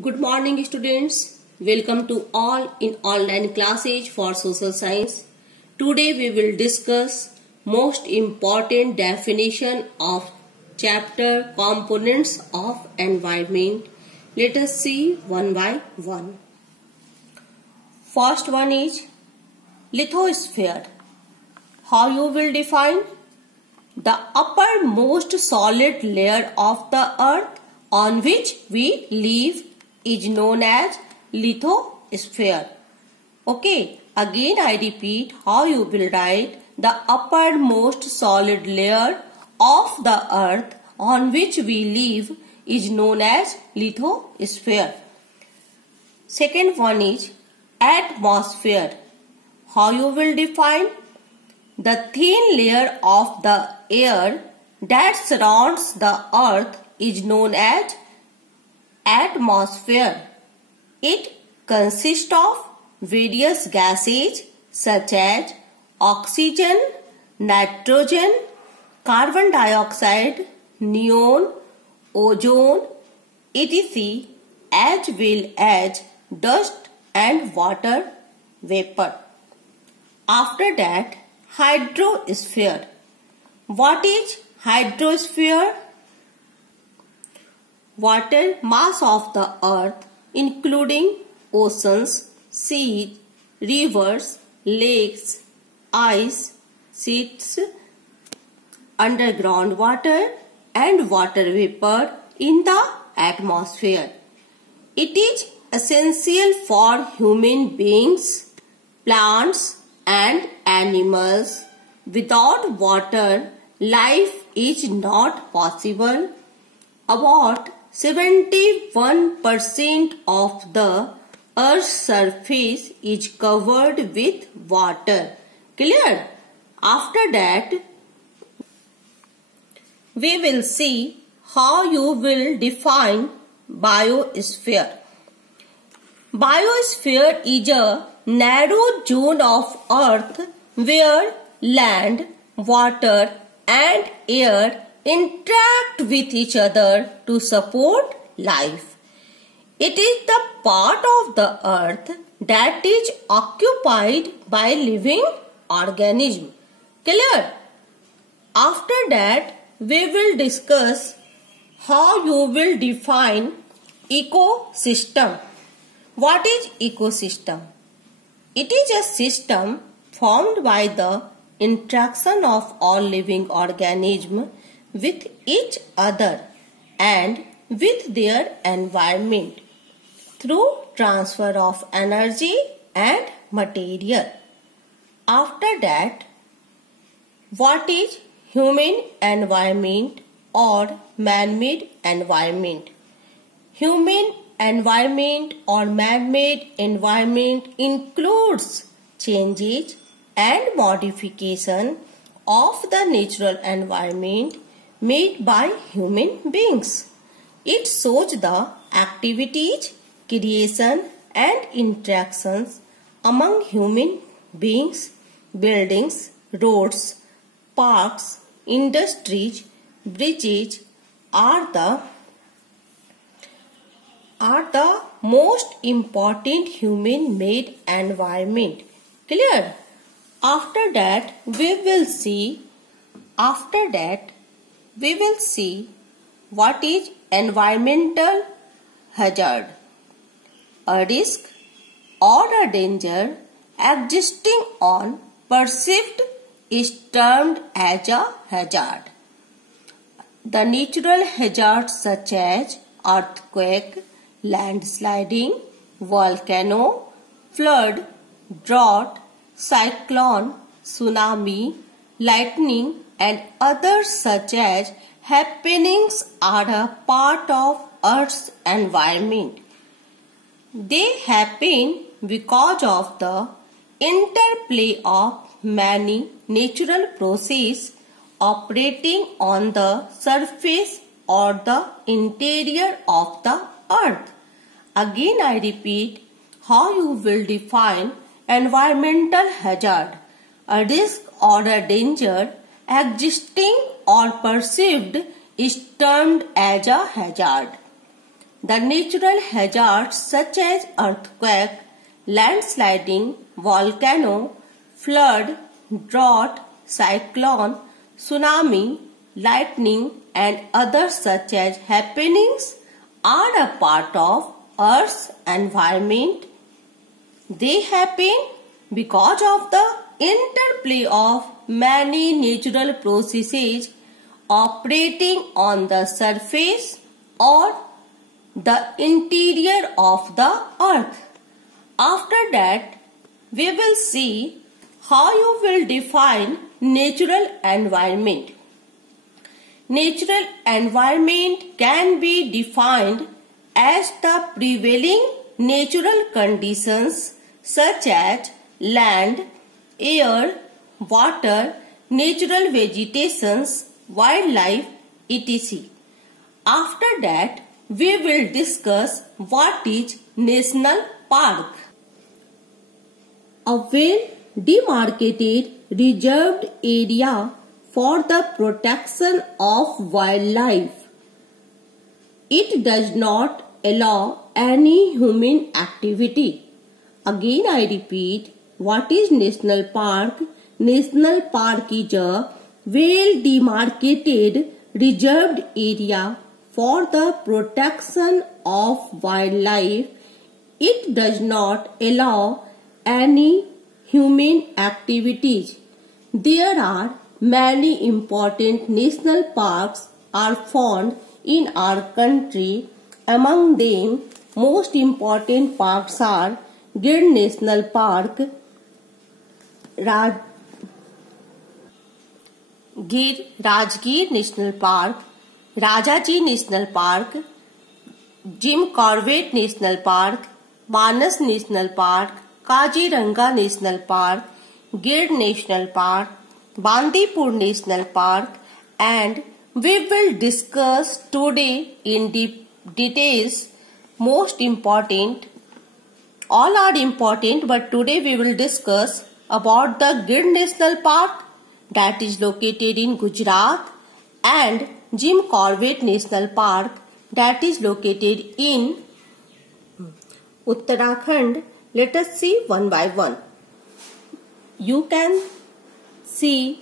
Good morning students. Welcome to all in online classes for social science. Today we will discuss most important definition of chapter components of environment. Let us see one by one. First one is lithosphere. How you will define? The uppermost solid layer of the earth on which we live is known as lithosphere. Okay, again I repeat how you will write the uppermost solid layer of the earth on which we live is known as lithosphere. Second one is atmosphere. How you will define? The thin layer of the air that surrounds the earth is known as atmosphere. It consists of various gases such as oxygen, nitrogen, carbon dioxide, neon, ozone, etc. as well as dust and water vapor. After that, hydrosphere. What is hydrosphere? Water mass of the earth including oceans, seas, rivers, lakes, ice, sheets, underground water and water vapor in the atmosphere. It is essential for human beings, plants and animals. Without water, life is not possible. About 71% of the Earth's surface is covered with water. Clear? After that, we will see how you will define biosphere. Biosphere is a narrow zone of Earth where land, water and air interact with each other to support life. It is the part of the earth that is occupied by living organisms. Clear? After that, we will discuss how you will define ecosystem. What is ecosystem? It is a system formed by the interaction of all living organisms with each other and with their environment through transfer of energy and material. After that, what is human environment or man-made environment? Human environment or man-made environment includes changes and modification of the natural environment made by human beings. It shows the activities, creation and interactions among human beings, buildings, roads, parks, industries, bridges are the most important human-made environment. Clear? After that, we will see what is environmental hazard. A risk or a danger existing on perceived is termed as a hazard. The natural hazards such as earthquake, landsliding, volcano, flood, drought, cyclone, tsunami, lightning and others such as happenings are a part of Earth's environment. They happen because of the interplay of many natural processes operating on the surface or the interior of the earth. Again I repeat how you will define environmental hazard. A risk or a danger existing or perceived is termed as a hazard. The natural hazards such as earthquake, landsliding, volcano, flood, drought, cyclone, tsunami, lightning and others such as happenings are a part of Earth's environment. They happen because of the interplay of many natural processes operating on the surface or the interior of the earth. After that, we will see how you will define natural environment. Natural environment can be defined as the prevailing natural conditions such as land, air, water, natural vegetations, wildlife, etc. After that, we will discuss what is national park. A well-demarcated reserved area for the protection of wildlife. It does not allow any human activity. Again I repeat, what is national park? National park is a well-demarcated reserved area for the protection of wildlife. It does not allow any human activities. There are many important national parks are found in our country. Among them, most important parks are Gir National Park, Rajgir National Park, Rajaji National Park, Jim Corbett National Park, Manas National Park, Kaziranga National Park, Gir National Park, Bandipur National Park, and we will discuss today in details most important. All are important, but today we will discuss about the Gir National Park that is located in Gujarat and Jim Corbett National Park that is located in Uttarakhand. Let us see one by one. You can see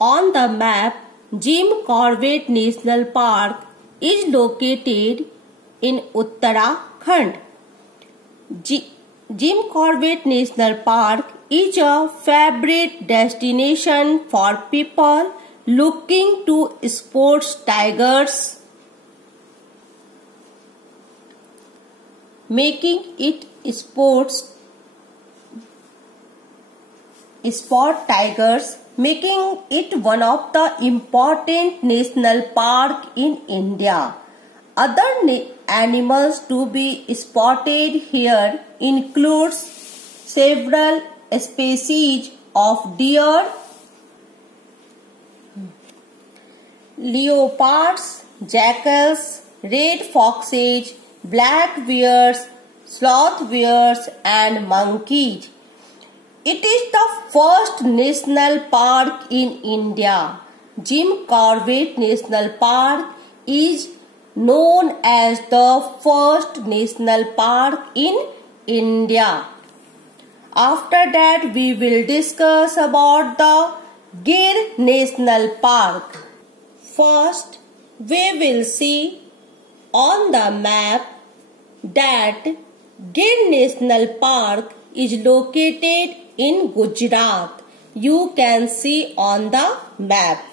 on the map Jim Corbett National Park is located in Uttarakhand. Jim Corbett National Park is a favorite destination for people looking to sport tigers, making it sport tigers, making it one of the important national park in India. Other animals to be spotted here includes several species of deer, leopards, jackals, red foxes, black bears, sloth bears and monkeys. It is the first national park in India. Jim Corbett National Park is known as the first national park in India. After that, we will discuss about the Gir National Park. First, we will see on the map that Gir National Park is located in Gujarat. You can see on the map.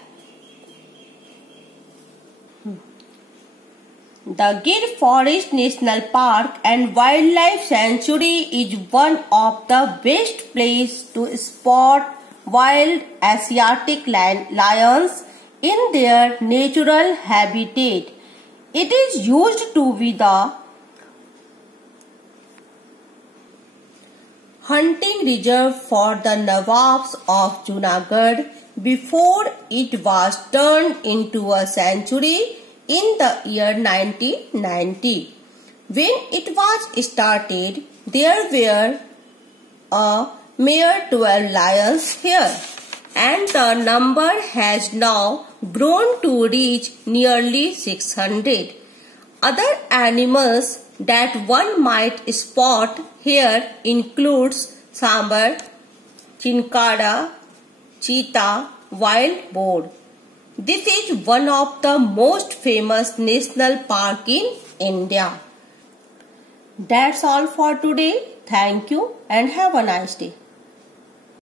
The Gir Forest National Park and Wildlife Sanctuary is one of the best places to spot wild Asiatic lions in their natural habitat. It is used to be the hunting reserve for the Nawabs of Junagadh before it was turned into a sanctuary in the year 1990. When it was started, there were a mere 12 lions here, and the number has now grown to reach nearly 600. Other animals that one might spot here includes sambar, chinkada, cheetah, wild boar. This is one of the most famous national parks in India. That's all for today. Thank you and have a nice day.